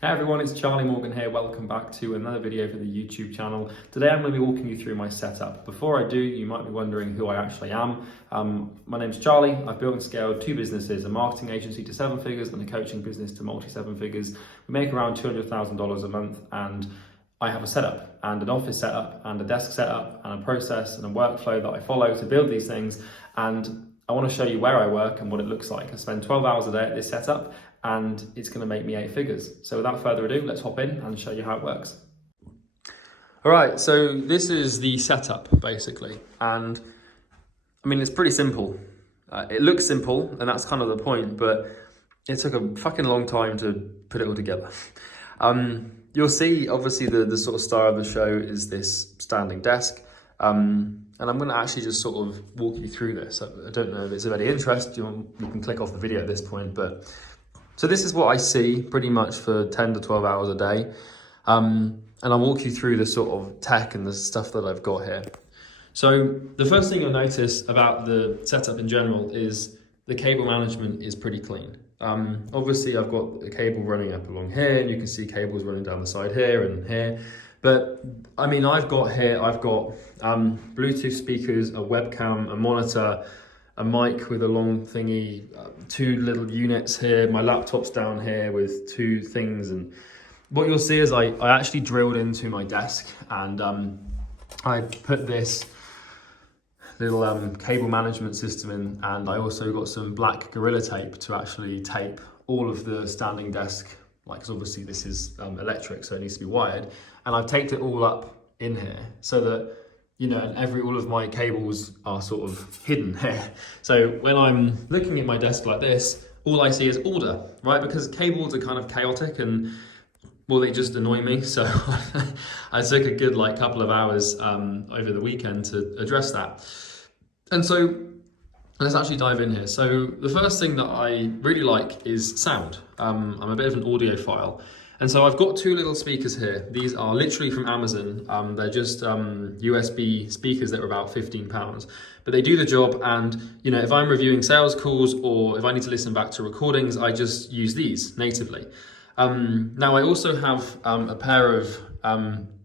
Hey everyone, it's Charlie Morgan here. Welcome back to another video for the YouTube channel. Today I'm going to be walking you through my setup. Before I do, you might be wondering who I actually am. My name's Charlie. I've built and scaled two businesses, a marketing agency to 7 figures and a coaching business to multi-7 figures. We make around $200,000 a month, and I have a setup and an office setup and a desk setup and a process and a workflow that I follow to build these things. And I want to show you where I work and what it looks like. I spend 12 hours a day at this setup, and it's going to make me 8 figures. So without further ado, let's hop in and show you how it works. All right, so this is the setup basically. And I mean, it's pretty simple. It looks simple, and that's kind of the point, but it took a fucking long time to put it all together. You'll see, obviously, the sort of star of the show is this standing desk. And I'm going to actually just sort of walk you through this. I don't know if it's of any interest. You can click off the video at this point, but so this is what I see pretty much for 10 to 12 hours a day. And I'll walk you through the sort of tech and the stuff that I've got here. So the first thing you'll notice about the setup in general is the cable management is pretty clean. Obviously I've got a cable running up along here, and you can see cables running down the side here and here. But I mean, I've got Bluetooth speakers, a webcam, a monitor, a mic with a long thingy, 2 little units here, my laptop's down here with 2 things. And what you'll see is I actually drilled into my desk, and I put this little cable management system in, and I also got some black Gorilla tape to actually tape all of the standing desk, like, because obviously this is electric, so it needs to be wired, and I've taped it all up in here so that, you know, and all of my cables are sort of hidden here. So when I'm looking at my desk like this, all I see is order, right? Because cables are kind of chaotic and, well, they just annoy me. So I took a good couple of hours over the weekend to address that. And so let's actually dive in here. So the first thing that I really like is sound. I'm a bit of an audiophile. And so I've got 2 little speakers here. These are literally from Amazon. They're just USB speakers that are about £15, but they do the job. And, you know, if I'm reviewing sales calls or if I need to listen back to recordings, I just use these natively. Now I also have a pair of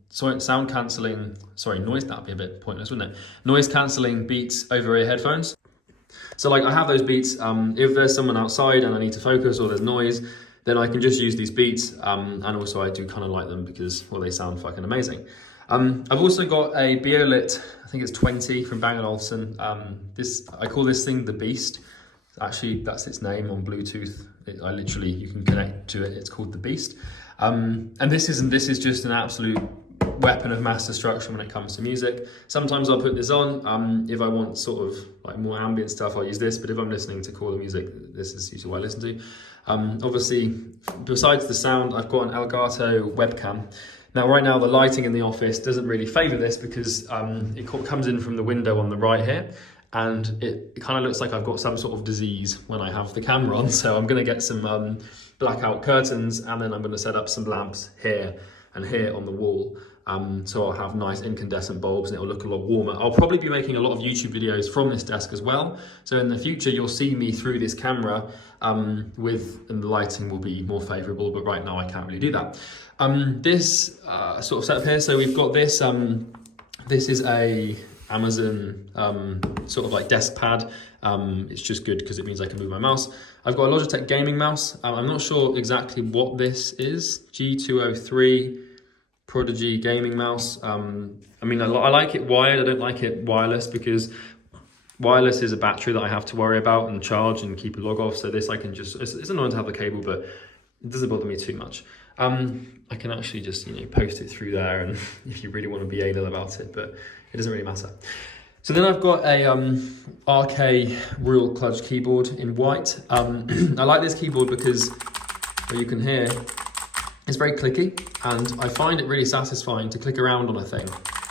sound cancelling, noise, that'd be a bit pointless, wouldn't it? Noise cancelling Beats over-ear headphones. So I have those Beats. If there's someone outside and I need to focus or there's noise, then I can just use these Beats, and also I do kind of like them because, well, they sound fucking amazing. I've also got a Beolit, I think it's 20 from Bang & Olufsen. I call this thing the Beast. Actually, that's its name on Bluetooth. You can connect to it. It's called the Beast. And this is just an absolute weapon of mass destruction when it comes to music. Sometimes I'll put this on. If I want sort of more ambient stuff, I'll use this. But if I'm listening to cooler music, this is usually what I listen to. Obviously, besides the sound, I've got an Elgato webcam. Now, right now, the lighting in the office doesn't really favor this because it comes in from the window on the right here. And it kind of looks like I've got some sort of disease when I have the camera on. So I'm going to get some blackout curtains, and then I'm going to set up some lamps here and here on the wall. So I'll have nice incandescent bulbs and it'll look a lot warmer. I'll probably be making a lot of YouTube videos from this desk as well. So in the future, you'll see me through this camera and the lighting will be more favorable, but right now I can't really do that. This sort of setup here, so we've got this, this is a Amazon sort of desk pad. It's just good because it means I can move my mouse. I've got a Logitech gaming mouse. I'm not sure exactly what this is. G203 Prodigy gaming mouse. I mean, I like it wired. I don't like it wireless because wireless is a battery that I have to worry about and charge and keep a log off. So this I can just, it's annoying to have the cable, but it doesn't bother me too much. I can actually just, post it through there, and if you really want to be anal about it, but it doesn't really matter. So then I've got a RK Royal Clutch keyboard in white. I like this keyboard because, well, you can hear, it's very clicky, and I find it really satisfying to click around on a thing,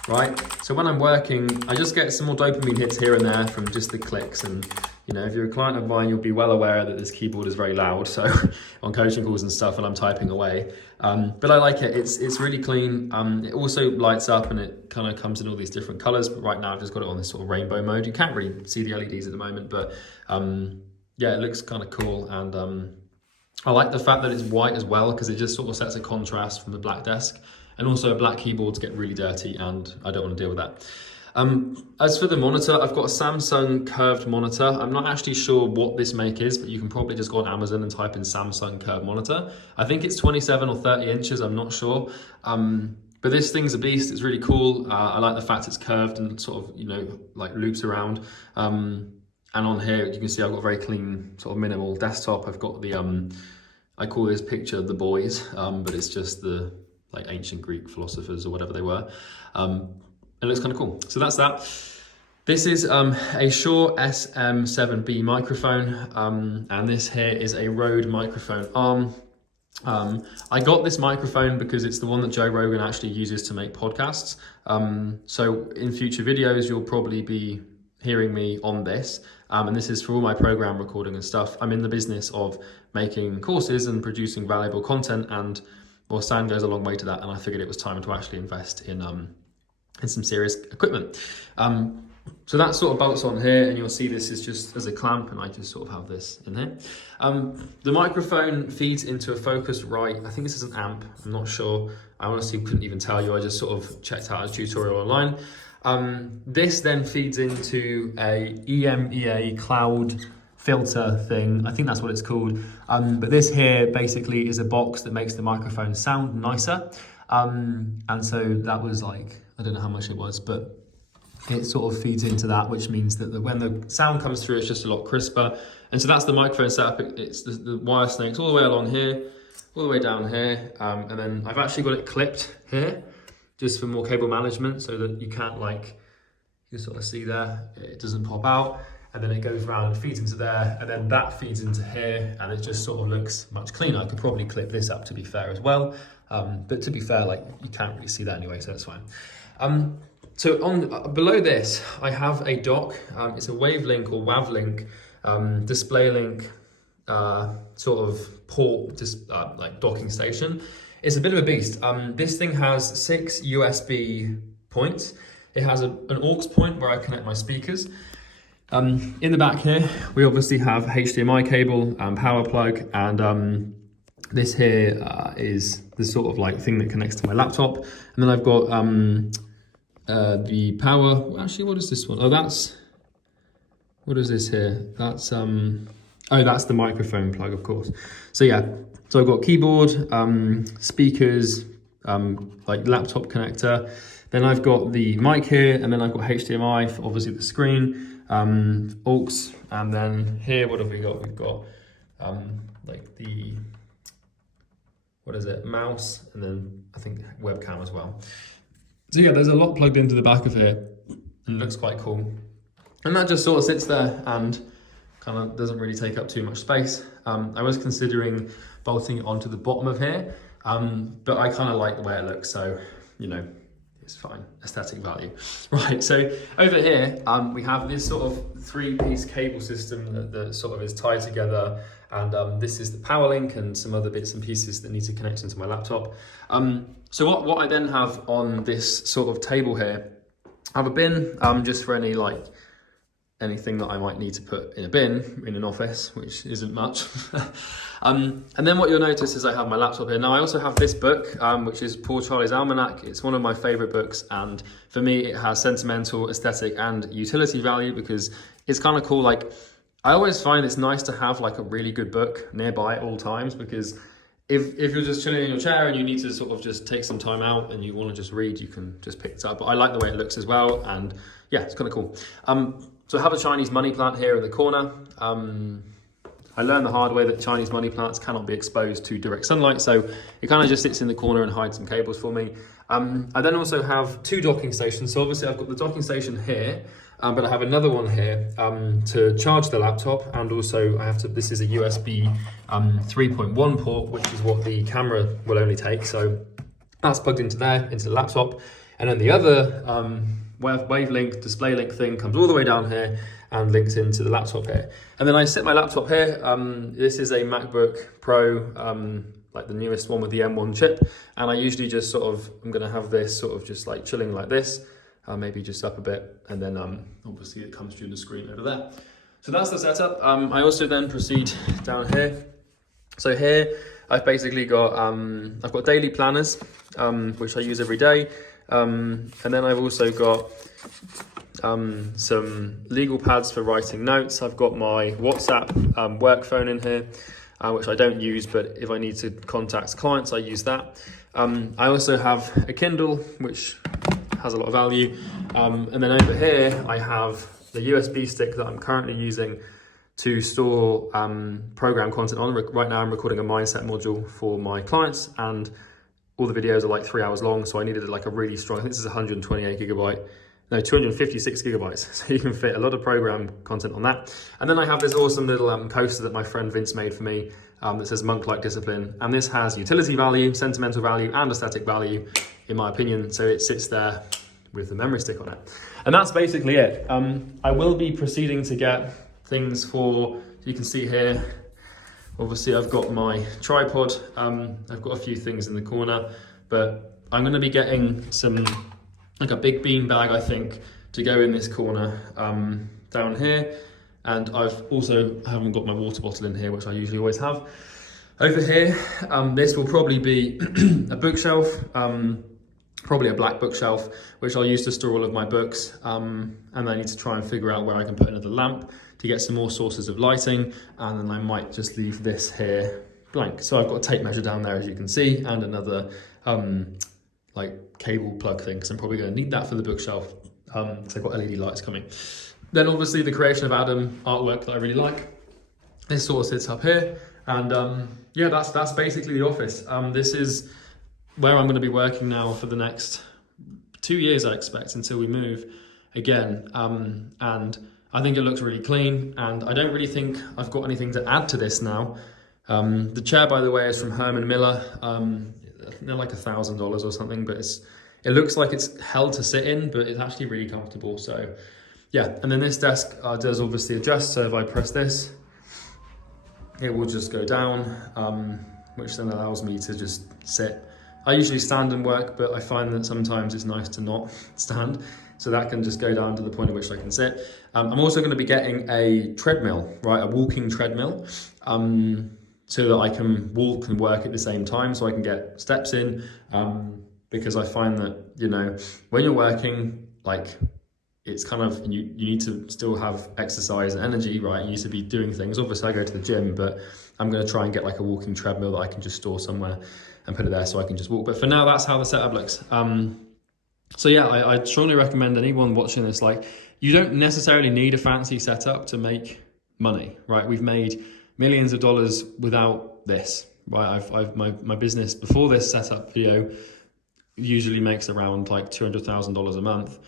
right? So when I'm working, I just get some more dopamine hits here and there from just the clicks. And if you're a client of mine, you'll be well aware that this keyboard is very loud. So on coaching calls and stuff, and I'm typing away. But I like it. It's really clean. It also lights up, and it kind of comes in all these different colors. But right now I've just got it on this sort of rainbow mode. You can't really see the LEDs at the moment, but yeah, it looks kind of cool. And I like the fact that it's white as well, because it just sort of sets a contrast from the black desk. And also black keyboards get really dirty and I don't want to deal with that. As for the monitor, I've got a Samsung curved monitor. I'm not actually sure what this make is, but you can probably just go on Amazon and type in Samsung curved monitor. I think it's 27 or 30 inches, I'm not sure. But this thing's a beast, it's really cool. I like the fact it's curved and sort of, you know, like loops around. And on here, you can see I've got a very clean, sort of minimal desktop. I've got the, I call this picture the boys, but it's just the like ancient Greek philosophers or whatever they were. It looks kind of cool. So that's that. This is a Shure SM7B microphone, and this here is a Rode microphone arm. I got this microphone because it's the one that Joe Rogan actually uses to make podcasts. So in future videos, you'll probably be hearing me on this. And this is for all my program recording and stuff. I'm in the business of making courses and producing valuable content, and well, sound goes a long way to that. And I figured it was time to actually invest in some serious equipment. So that sort of bolts on here, and you'll see this is just as a clamp, and I just sort of have this in here. The microphone feeds into a Focusrite. I think this is an amp, I'm not sure. I honestly couldn't even tell you, I just sort of checked out a tutorial online. This then feeds into a EMEA cloud filter thing. I think that's what it's called. But this here basically is a box that makes the microphone sound nicer. And so that was like, I don't know how much it was, but it sort of feeds into that, which means that when the sound comes through, it's just a lot crisper. And so that's the microphone setup. It's the wire snakes all the way along here, all the way down here. And then I've actually got it clipped here, just for more cable management, so that you can't like, you sort of see there, it doesn't pop out. And then it goes around and feeds into there, and then that feeds into here, and it just sort of looks much cleaner. I could probably clip this up, to be fair, as well. But to be fair, like, you can't really see that anyway, so that's fine. So on below this, I have a dock. It's a Wavelink or Wavlink DisplayLink sort of port, just like docking station. It's a bit of a beast. This thing has 6 USB points. It has an aux point where I connect my speakers. In the back here, we obviously have HDMI cable and power plug, and this here is the sort of like thing that connects to my laptop. And then I've got the power. Actually, what is this one? Oh, what is this here? That's that's the microphone plug, of course. So yeah, so I've got keyboard, speakers, like laptop connector. Then I've got the mic here, and then I've got HDMI for obviously the screen. Aux, and then here, what have we got? We've got like the, what is it, mouse, and then I think webcam as well. So yeah, there's a lot plugged into the back of here, and it looks quite cool. And that just sort of sits there and kind of doesn't really take up too much space. I was considering bolting it onto the bottom of here, but I kind of like the way it looks, so, you know, it's fine, aesthetic value. Right, so over here, we have this sort of 3-piece cable system that sort of is tied together, and this is the power link and some other bits and pieces that need to connect into my laptop. So what I then have on this sort of table here, I have a bin, just for anything that I might need to put in a bin in an office, which isn't much. And then what you'll notice is I have my laptop here. Now I also have this book, which is Poor Charlie's Almanac. It's one of my favorite books, and for me it has sentimental, aesthetic and utility value, because it's kind of cool. Like, I always find it's nice to have like a really good book nearby at all times, because if you're just chilling in your chair and you need to sort of just take some time out and you want to just read, you can just pick it up. But I like the way it looks as well, and yeah, it's kind of cool. So I have a Chinese money plant here in the corner. I learned the hard way that Chinese money plants cannot be exposed to direct sunlight, so it kind of just sits in the corner and hides some cables for me. I then also have 2 docking stations. So obviously I've got the docking station here, but I have another one here to charge the laptop, and also this is a USB 3.1 port, which is what the camera will only take. So that's plugged into there, into the laptop. And then the other Wavelink DisplayLink thing comes all the way down here and links into the laptop here. And then I set my laptop here. This is a MacBook Pro, like the newest one with the M1 chip. And I usually just sort of, I'm gonna have this sort of just like chilling like this, maybe just up a bit. And then obviously it comes through the screen over there. So that's the setup. I also then proceed down here. So here I've basically got I've got daily planners, which I use every day, and then I've also got some legal pads for writing notes. I've got my WhatsApp work phone in here, which I don't use, but if I need to contact clients, I use that. I also have a Kindle, which has a lot of value. And then over here, I have the USB stick that I'm currently using to store program content on. Right now, I'm recording a mindset module for my clients, and all the videos are like 3 hours long. So I needed like a really strong, I think this is 128 gigabyte. No, 256 gigabytes. So you can fit a lot of program content on that. And then I have this awesome little coaster that my friend Vince made for me that says monk-like discipline. And this has utility value, sentimental value, and aesthetic value, in my opinion. So it sits there with the memory stick on it. And that's basically it. I will be proceeding to get things for, you can see here, obviously I've got my tripod. I've got a few things in the corner, but I'm gonna be getting some, like a big bean bag, I think, to go in this corner down here. And I've also haven't got my water bottle in here, which I usually always have. Over here, this will probably be a bookshelf, probably a black bookshelf, which I'll use to store all of my books. And I need to try and figure out where I can put another lamp to get some more sources of lighting. And then I might just leave this here blank. So I've got a tape measure down there, as you can see, and another like cable plug thing, because I'm probably going to need that for the bookshelf. So I've got LED lights coming. Then obviously the creation of Adam artwork that I really like. This sort of sits up here, and yeah, that's basically the office. This is where I'm going to be working now for the next 2 years, I expect, until we move again. And I think it looks really clean, and I don't really think I've got anything to add to this now. The chair, by the way, is from Herman Miller. They're like $1,000 or something, but it looks like it's held to sit in, but it's actually really comfortable. So yeah, and then this desk does obviously adjust. So if I press this, it will just go down, which then allows me to just sit. I usually stand and work, but I find that sometimes it's nice to not stand. So that can just go down to the point at which I can sit. I'm also going to be getting a treadmill, right? A walking treadmill. So that I can walk and work at the same time, so I can get steps in, because I find that, you know, when you're working, like, it's kind of, you need to still have exercise and energy, right? You need to be doing things. Obviously I go to the gym, but I'm going to try and get like a walking treadmill that I can just store somewhere and put it there so I can just walk. But for now, that's how the setup looks. So yeah, I strongly recommend anyone watching this, like, you don't necessarily need a fancy setup to make money, right? We've made millions of dollars without this, right? My business before this setup video usually makes around like $200,000 a month.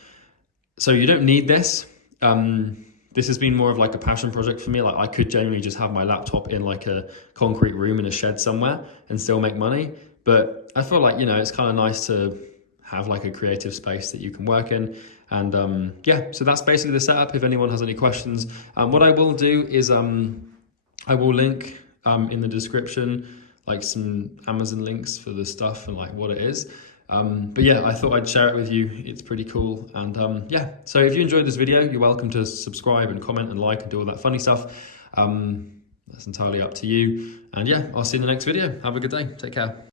So you don't need this. This has been more of like a passion project for me. Like, I could genuinely just have my laptop in like a concrete room in a shed somewhere and still make money. But I feel like, you know, it's kind of nice to have like a creative space that you can work in. And yeah, so that's basically the setup. If anyone has any questions, what I will do is I will link in the description like some Amazon links for the stuff and like what it is. But yeah, I thought I'd share it with you. It's pretty cool. And yeah, so if you enjoyed this video, you're welcome to subscribe and comment and like and do all that funny stuff. That's entirely up to you. And yeah, I'll see you in the next video. Have a good day. Take care.